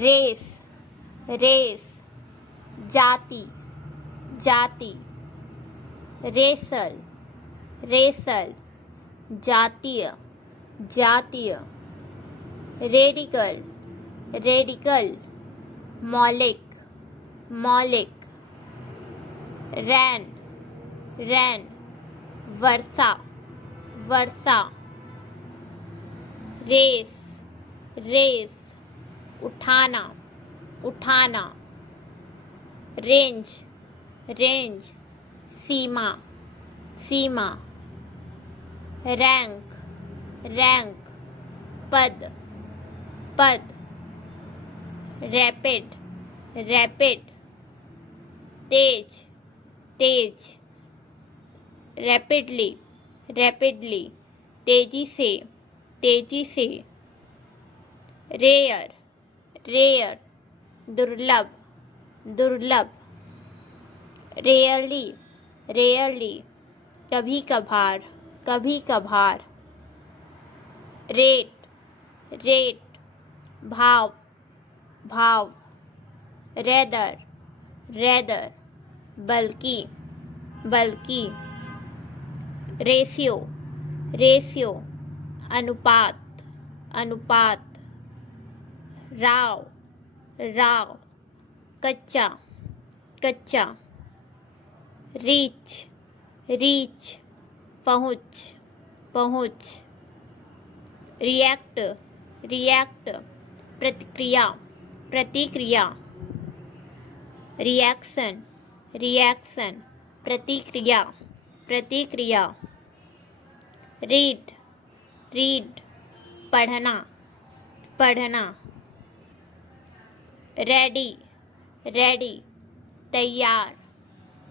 race race, जाति जाति, wrestle wrestle, जातीय जातीय, रेडिकल रेडिकल, मौलिक मौलिक, रैन रैन, वर्षा वर्षा, रेस रेस, उठाना उठाना, रेंज रेंज, सीमा सीमा, रैंक रैंक, पद पद, रैपिड रैपिड, तेज तेज, रैपिडली रैपिडली, तेजी से, रेयर रेयर, दुर्लभ दुर्लभ, रेयरली रेयरली, कभी कभार, रेट रेट, भाव भाव, रेदर रेदर, बल्कि बल्कि, रेशियो रेशियो, अनुपात अनुपात, राव राव, कच्चा कच्चा, रीच रीच, पहुँच पहुँच, रिएक्ट रिएक्ट, प्रतिक्रिया प्रतिक्रिया, रिएक्शन रिएक्शन, प्रतिक्रिया प्रतिक्रिया, रीड रीड, पढ़ना पढ़ना, रेडी रेडी, तैयार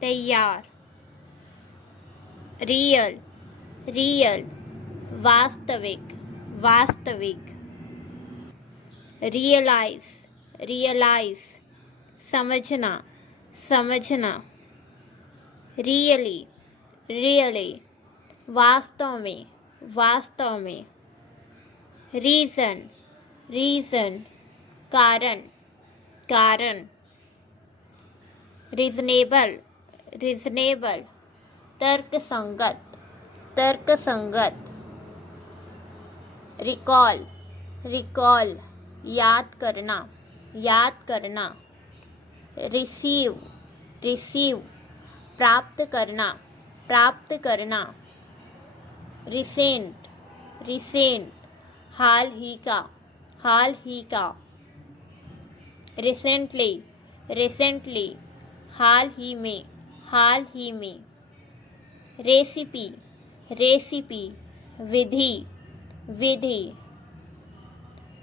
तैयार, रियल रियल, वास्तविक वास्तविक, रियलाइज रियलाइज, समझना समझना, रियली रियली, वास्तव में, रीज़न रीज़न, कारण कारण, रीजनेबल रीजनेबल, तर्कसंगत, रिकॉल रिकॉल, याद करना, रिसीव, प्राप्त करना, रिसेंट, हाल ही का, रिसेंटली, हाल ही में, रेसिपी, विधि,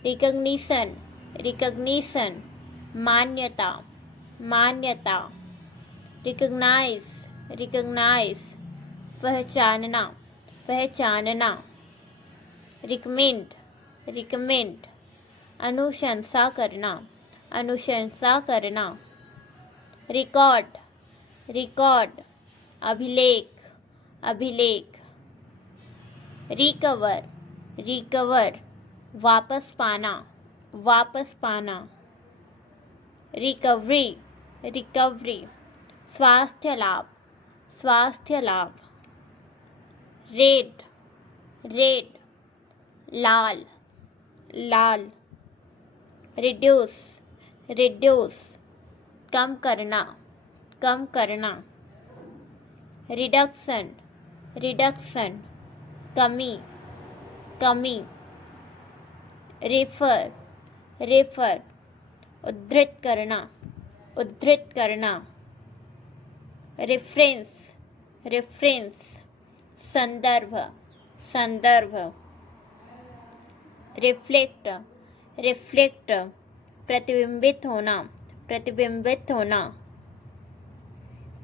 रिकग्निशन, मान्यता, रिकग्नाइज, पहचानना, रिकमेंड, अनुशंसा करना, रिकॉर्ड, अभिलेख, रिकवर, वापस पाना, रिकवरी, स्वास्थ्य लाभ, रेड लाल, रिड्यूस, कम करना, रिडक्शन, कमी, रेफर, उद्धृत करना, रेफरेंस, संदर्भ, रिफ्लेक्ट, प्रतिबिंबित होना,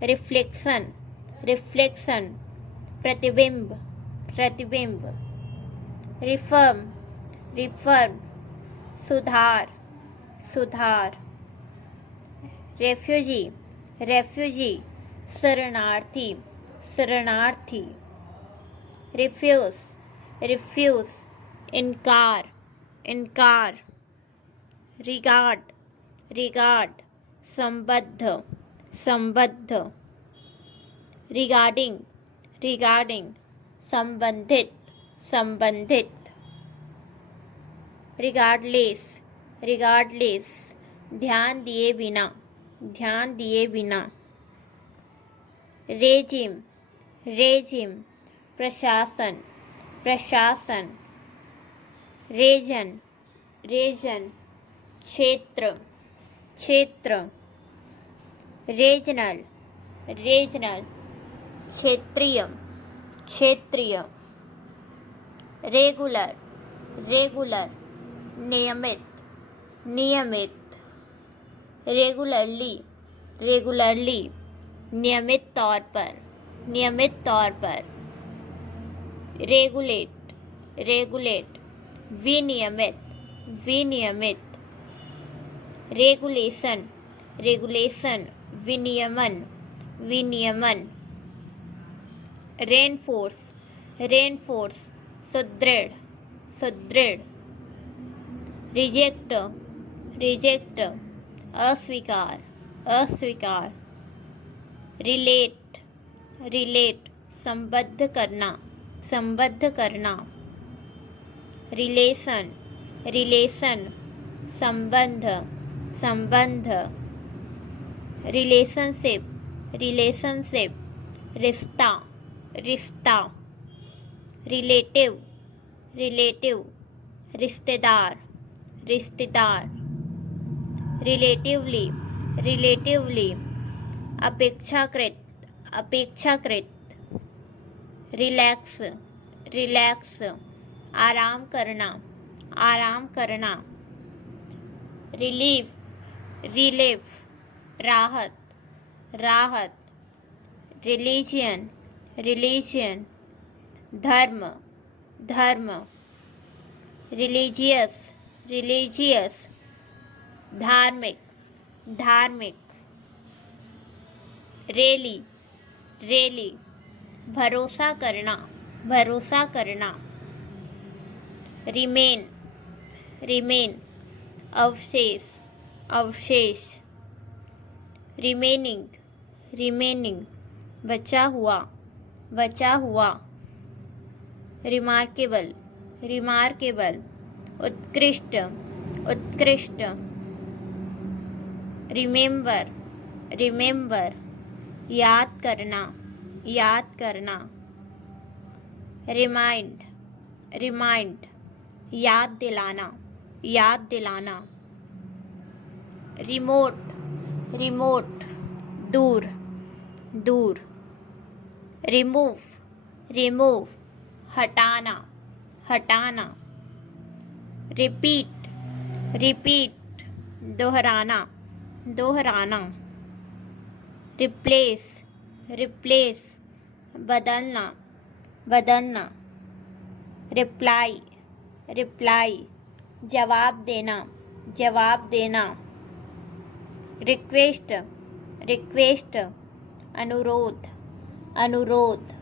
रिफ्लेक्शन, प्रतिबिंब, रिफर्म, सुधार, रेफ्यूजी, शरणार्थी, रिफ्यूज, इनकार, रिगार्ड, रिगार्ड संबद्ध संबद्ध रिगार्डिंग रिगार्डिंग संबंधित संबंधित रिगार्डलेस रिगार्डलेस ध्यान दिए बिना ध्यान दिए बिना रेजिम रेजिम प्रशासन प्रशासन रीजन रीजन क्षेत्र क्षेत्र रीजनल रीजनल क्षेत्रीय क्षेत्रीय रेगुलर रेगुलर नियमित नियमित रेगुलरली रेगुलरली नियमित तौर पर रेगुलेट रेगुलेट विनियमित विनियमित रेगुलेशन रेगुलेशन विनियमन विनियमन रेनफोर्स रेनफोर्स सुदृढ़ सुदृढ़ रिजेक्ट रिजेक्ट अस्वीकार अस्वीकार रिलेट रिलेट संबद्ध करना संबद्ध करना रिलेशन रिलेशन संबंध संबंध रिलेशनशिप रिलेशनशिप रिश्ता रिश्ता रिलेटिव रिलेटिव रिश्तेदार रिश्तेदार रिलेटिवली रिलेटिवली अपेक्षाकृत अपेक्षाकृत रिलैक्स रिलैक्स आराम करना आराम करना रिलीफ रिलीफ राहत राहत रिलीजियन रिलीजियन धर्म धर्म रिलीजियस रिलीजियस धार्मिक धार्मिक रेली रेली भरोसा करना भरोसा करना रिमेन रिमेन अवशेष अवशेष रिमेनिंग रिमेनिंग बचा हुआ बचा हुआ रिमार्केबल रिमार्केबल उत्कृष्ट उत्कृष्ट रिमेंबर रिमेंबर याद करना याद करना रिमाइंड रिमाइंड याद दिलाना याद दिलाना रिमोट रिमोट दूर दूर रिमूव रिमूव हटाना हटाना रिपीट रिपीट दोहराना दोहराना रिप्लेस रिप्लेस बदलना बदलना रिप्लाई रिप्लाई जवाब देना जवाब देना रिक्वेस्ट रिक्वेस्ट अनुरोध अनुरोध